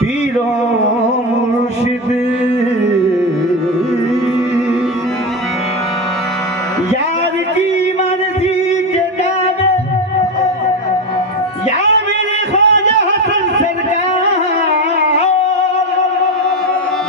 पीरो मुर्शिद यार की मर्जी के दावे या मेरे ख्वाजा हसन सरकार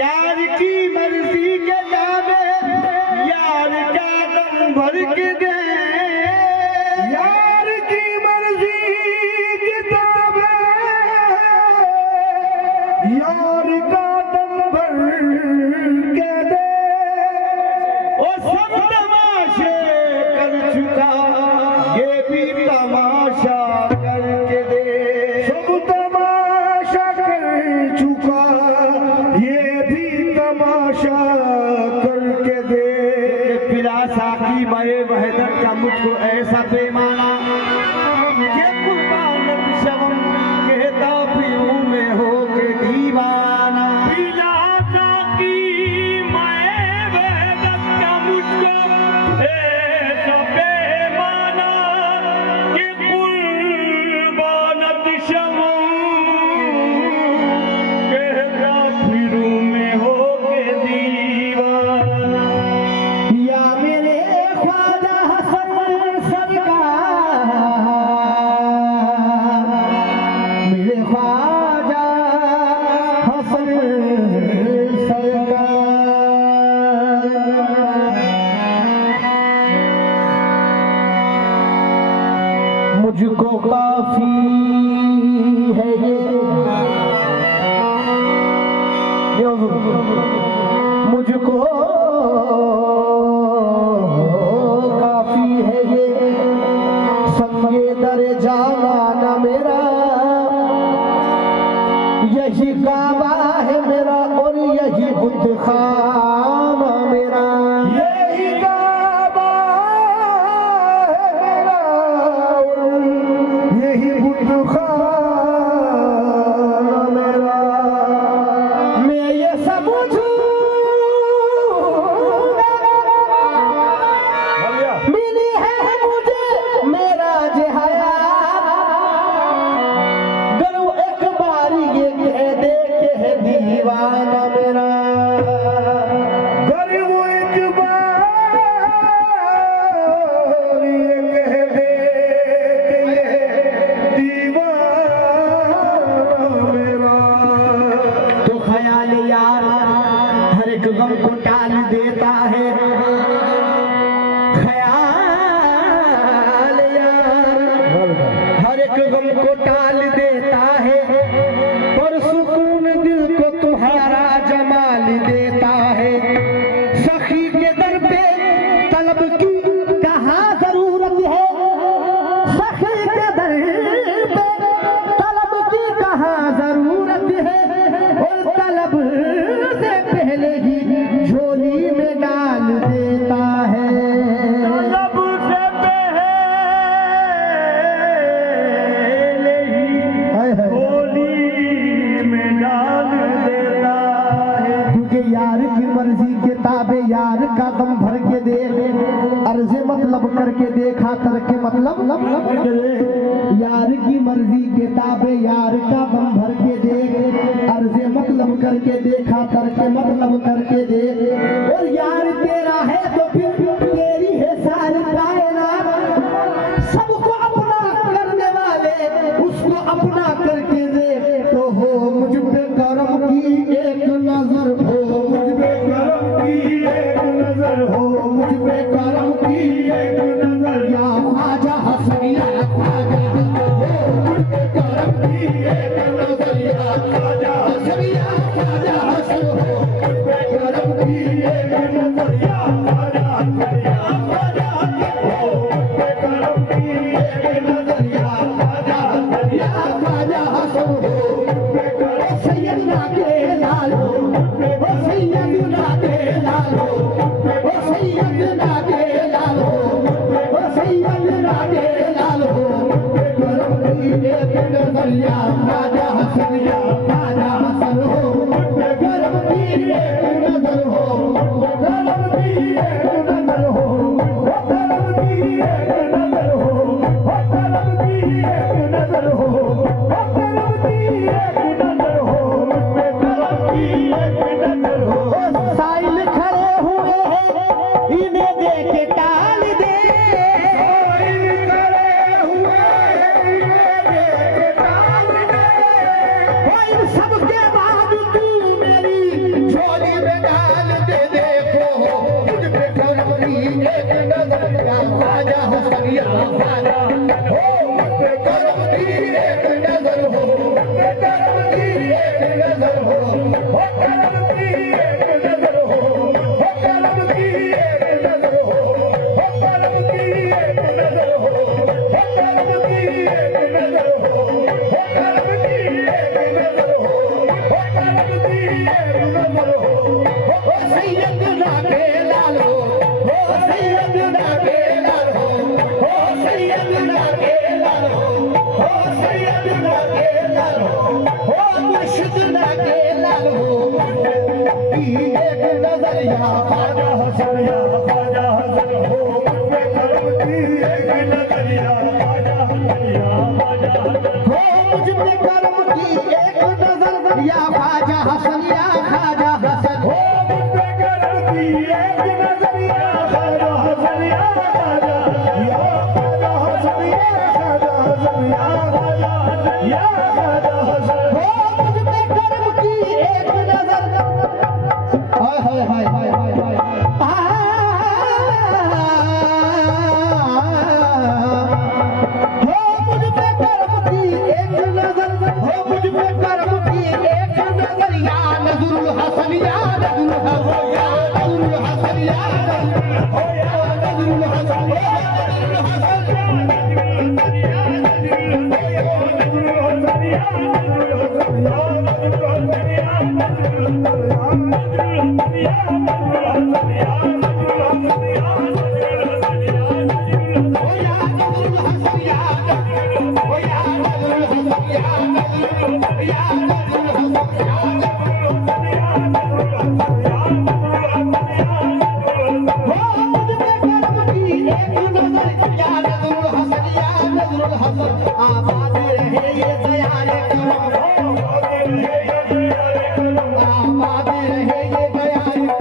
यार की मर्जी के दावे यार का दम भर के दे यार की मर्जी के दावे यार का दम भर के दे ओ सब तमाशे कर चुका ये भी तमाशा करके दे सब तमाशा कर चुका ये भी तमाशा करके दे फिरासा की मए वहदत का मुझको ऐसा पैमाना कि कुर्बान शवम कहता पीऊं में हो के दीवाना फिरासा की मए वहदत का मुझको ऐसा पैमाना कि कुर्बान शवम कहता पीऊं में हो के दीवाना या मेरे ख्वाजा हसन सरकार मेरे ख्वाजा हसन सरकार मुझको काफी है ये मुझको काफी है ये संगे दर जाना न मेरा यही काबा है मेरा और यही बुद्ध खाना मेरा यही काबा है मेरा और यही बुद्ध खाना मेरा मैं ये समझूं मिली है मुझे मेरा हयात गर वो एक बार ये कह दे के है दीवाना मेरा गर वो एक बार ये कह दे के ये दीवाना मेरा तो ख्याल यार हर एक गम को टाल देता है ख्याल यार हर एक गम को टाल देता है और सुकून दिल को तुम्हारा जमाल देता है सखी के दर पे तलब की कहाँ जरूरत है सखी के दर पे तलब की कहाँ जरूरत है और तलब से पहले ही झोली में डाल देता है तलब से पहले ही झोली में डाल देता है क्योंकि यार की मर्जी के ताबे यार का दम भर के दे अर्जे मतलब करके देखा करके मतलब यार की मर्जी के ताबे यार का दम भर के दे अर्जे मतलब करके देखा करके मतलब करके दे और यार तेरा है तो फिर तेरी है सारी कायनात सबको अपना करने वाले उसको अपना करके दे तो हो मुझ पे करम की एक नजर हो मुझ पे करम की एक नजर हो मुझ पे करम की एक नजर या ख्वाजा हसन या ख्वाजा मुझ पे करम की एक नजर या ख्वाजा हसन या ख्वाजा हसन हो मुझ पे करम की एक नजर या ख्वाजा हसन या ख्वाजा हसन हो मुझ पे करम की एक नजर या ख्वाजा हसन या ख्वाजा हसन हो मुझ पे करम सैयदना के लालो ओ सैयदना के लालो ओ सैयदना के लालो ओ सैयदना के लालो करम की एक नजर या ख्वाजा हसन हो हसनिया ख्वाजा हो मुझ पे करम की एक नजर हो करम की एक नजर हो करम की एक नजर हो करम की एक नजर हो करम की एक नजर हो करम की एक नजर हो करम की एक नजर हो करम की एक नजर हो सैयदना के लाल हो सैयदना के लाल हो सैयदना के लाल हो सैयदना के लाल हो मुर्शिदना के लाल हो एक नजर या ख्वाजा हसन या ख्वाजा हसन हो मुझ पे करम की एक नजर या ख्वाजा हसन या ख्वाजा हसन हो मुझ पे करम की एक नजर या ख्वाजा हसन या ख्वाजा हसन हो मुझ पे करम की एक नजर या ख्वाजा हसन या ख्वाजा हसन या ख्वाजा हसन या ख्वाजा हसन या ख्वाजा हसन हो मुझ पे करम की एक नजर हाय हाय हाय हाय हाय हाय हो मुझ पे करम की एक नजर हो मुझ पे करम की एक नजर या नजरुल हसन या नजरुल हसन या नजरुल हसन या नजरुल हसन या आबाद रहे ये दयारे आबाद रहे ये दयारे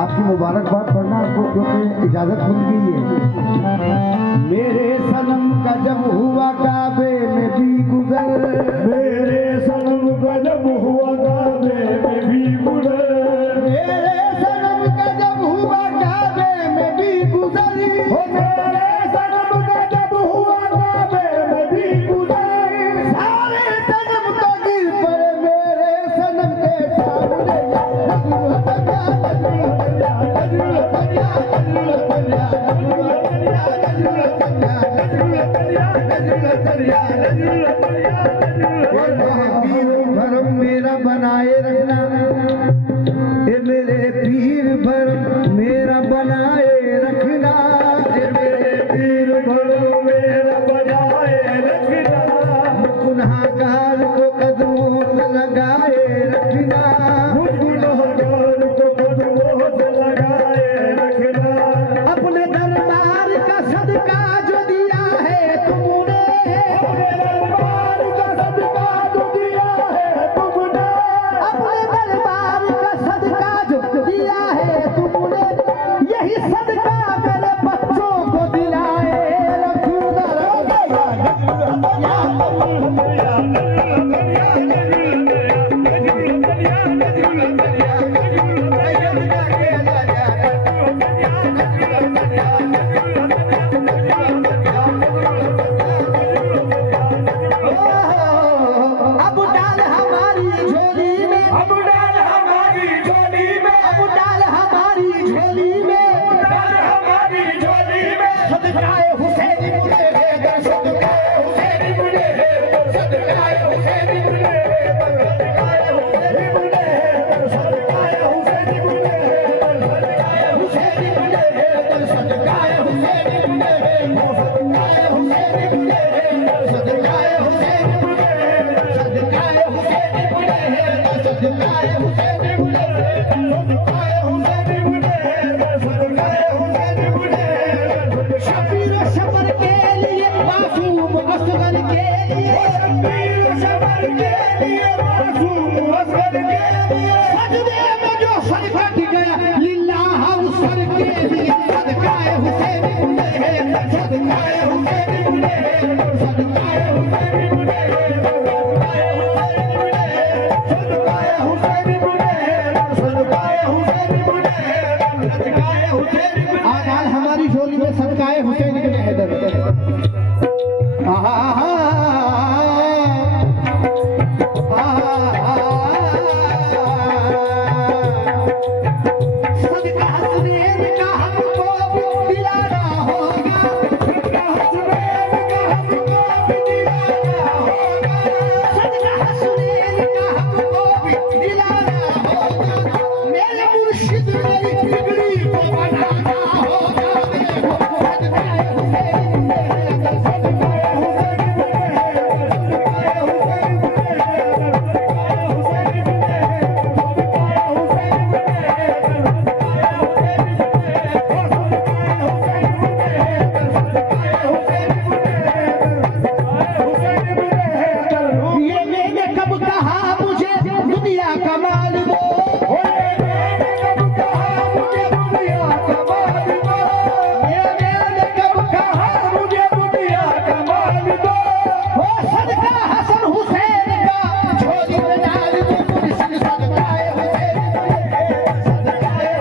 आपकी मुबारकबाद पढ़ना आपको क्योंकि इजाजत मिल गई है। मेरे सनम का जब हुआ काबे में भी गुजर, मेरे सनम का जब हुआ काबे में भी गुजर, मेरे सनम का जब हुआ काबे में भी गुजर, मेरे सनम का जब हुआ काबे में भी गुजर, सारे सनम तो गिर पड़े मेरे सनम के सामने। भरम मेरा बनाए रखना, ये मेरे पीर भरम मेरा बनाए रखना, ये मेरे पीर भरम मेरा बनाए रखना, गुनहगार को कदमों से लगाए रखना, गुनहगार को कदमों से लगाए रखना, अपने दरबार का सदका जो दिया है तुमने, अपने दरबार का सदका जो दिया है तुमने, अपने दरबार मासूम असगर के लिए, शब्बीर सबर के लिए, मासूम असगर के लिए, सजदे में जो सर कट गया लिल्लाह सर के लिए, सदकाए हुसैन बुले हैं, सदकाए हुसैन बुले हैं, सदकाए हुसैन बुले हैं, सदकाए हुसैन बुले हैं, सदकाए हुसैन बुले हैं, सदकाए हुसैन बुले हैं। आज हमारी झोली में सदकाए हुसैन बुले हैं। सदका हसनैन का हमको दिलाना होगा, सदका हसनैन का हमको दिलाना होगा, सदका हसनैन का हमको दिलाना होगा, मेरे मुर्शिद मेरी बिगड़ी को बनाना होगा, सदकाए हुसैन बुले हैं, सदकाए हुसैन बुले हैं, सदकाए हुसैन बुले हैं, सदकाए हुसैन बुले हैं, सदकाए हुसैन बुले हैं। ये मैंने कब कहा मुझे दुनिया का माल दो, मैंने कब कहा मुझे दुनिया का माल दो, मैंने कब कहा मुझे दुनिया का माल दो, वो सदका हसन हुसैन का झोली में डाल दो, मुर्शिद सदकाए हुसैन बुले हैं, सदकाए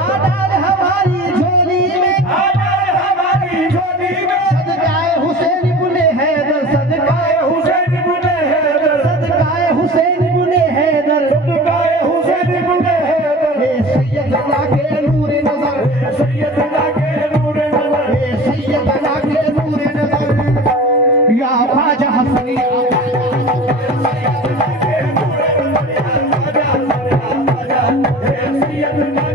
आदान हमारी झोली में, आदान हमारी झोली में, सदकाए हुसैन बुले हैं, सदकाए हुसैन बुले हैं, सदकाए हुसैन बुले हैं, सदकाए हुसैन बुले हैं। हे सैयदना के नूर नजर, सैयदना के नूर नजर, हे सैयदना के नूर नजर, या ख्वाजा हसनी, या ख्वाजा सैयदना के नूर नजर, या ख्वाजा, हे सैयदना